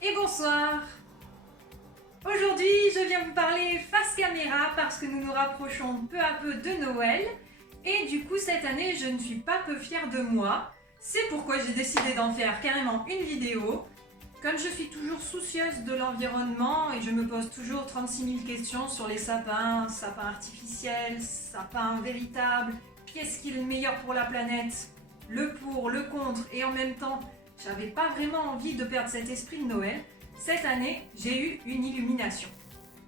Et bonsoir. Aujourd'hui, je viens vous parler face caméra parce que nous nous rapprochons peu à peu de Noël. Et du coup, cette année, je ne suis pas peu fière de moi. C'est pourquoi j'ai décidé d'en faire carrément une vidéo. Comme je suis toujours soucieuse de l'environnement et je me pose toujours 36 000 questions sur les sapins, sapins artificiels, sapins véritables, qu'est-ce qui est le meilleur pour la planète, le pour, le contre, et en même temps, j'avais pas vraiment envie de perdre cet esprit de Noël. Cette année, j'ai eu une illumination.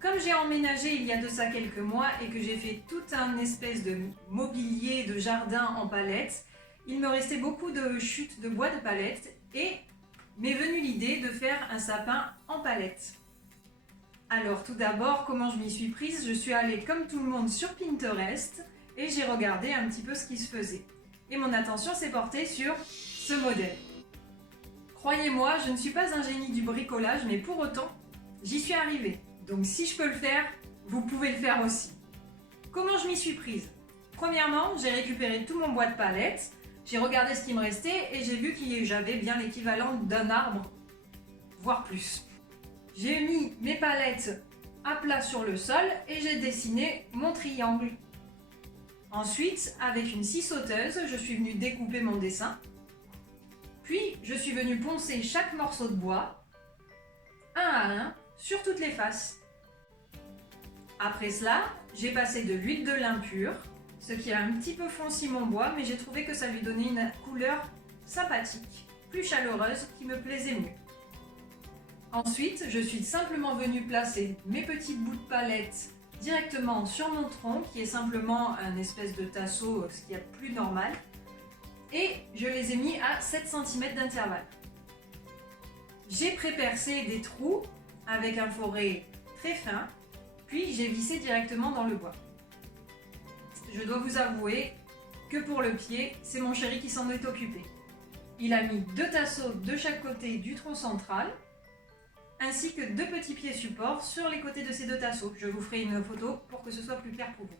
Comme j'ai emménagé il y a de ça quelques mois et que j'ai fait tout un espèce de mobilier de jardin en palettes, il me restait beaucoup de chutes de bois de palettes et m'est venue l'idée de faire un sapin en palette. Alors tout d'abord, comment je m'y suis prise? Je suis allée comme tout le monde sur Pinterest et j'ai regardé un petit peu ce qui se faisait. Et mon attention s'est portée sur ce modèle. Croyez-moi, je ne suis pas un génie du bricolage, mais pour autant, j'y suis arrivée. Donc si je peux le faire, vous pouvez le faire aussi. Comment je m'y suis prise? Premièrement, j'ai récupéré tout mon bois de palette, j'ai regardé ce qui me restait et j'ai vu que j'avais bien l'équivalent d'un arbre, voire plus. J'ai mis mes palettes à plat sur le sol et j'ai dessiné mon triangle. Ensuite, avec une scie sauteuse, je suis venue découper mon dessin. Puis, je suis venue poncer chaque morceau de bois, un à un, sur toutes les faces. Après cela, j'ai passé de l'huile de lin pure, ce qui a un petit peu fonci mon bois, mais j'ai trouvé que ça lui donnait une couleur sympathique, plus chaleureuse, qui me plaisait mieux. Ensuite, je suis simplement venue placer mes petits bouts de palette directement sur mon tronc, qui est simplement un espèce de tasseau, ce qui est plus normal, et je les ai mis à 7 cm d'intervalle. J'ai prépercé des trous avec un forêt très fin, puis j'ai vissé directement dans le bois. Je dois vous avouer que pour le pied, c'est mon chéri qui s'en est occupé. Il a mis 2 tasseaux de chaque côté du tronc central, ainsi que 2 petits pieds supports sur les côtés de ces 2 tasseaux. Je vous ferai une photo pour que ce soit plus clair pour vous.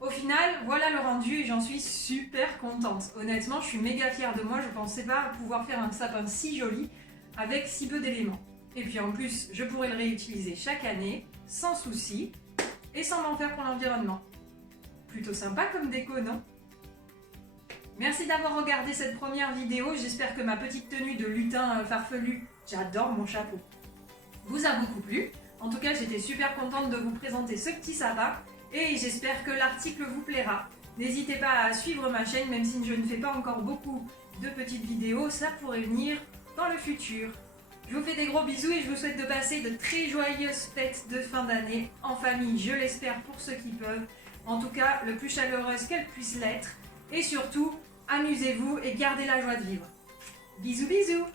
Au final, voilà le rendu et j'en suis super contente. Honnêtement, je suis méga fière de moi, je pensais pas pouvoir faire un sapin si joli avec si peu d'éléments. Et puis en plus, je pourrais le réutiliser chaque année, sans souci, et sans m'en faire pour l'environnement. Plutôt sympa comme déco, non? Merci d'avoir regardé cette première vidéo, j'espère que ma petite tenue de lutin farfelu, j'adore mon chapeau, vous a beaucoup plu. En tout cas, j'étais super contente de vous présenter ce petit sapin et j'espère que l'article vous plaira. N'hésitez pas à suivre ma chaîne, même si je ne fais pas encore beaucoup de petites vidéos, ça pourrait venir dans le futur. Je vous fais des gros bisous et je vous souhaite de passer de très joyeuses fêtes de fin d'année en famille, je l'espère pour ceux qui peuvent. En tout cas, le plus chaleureuse qu'elle puisse l'être. Et surtout, amusez-vous et gardez la joie de vivre. Bisous bisous!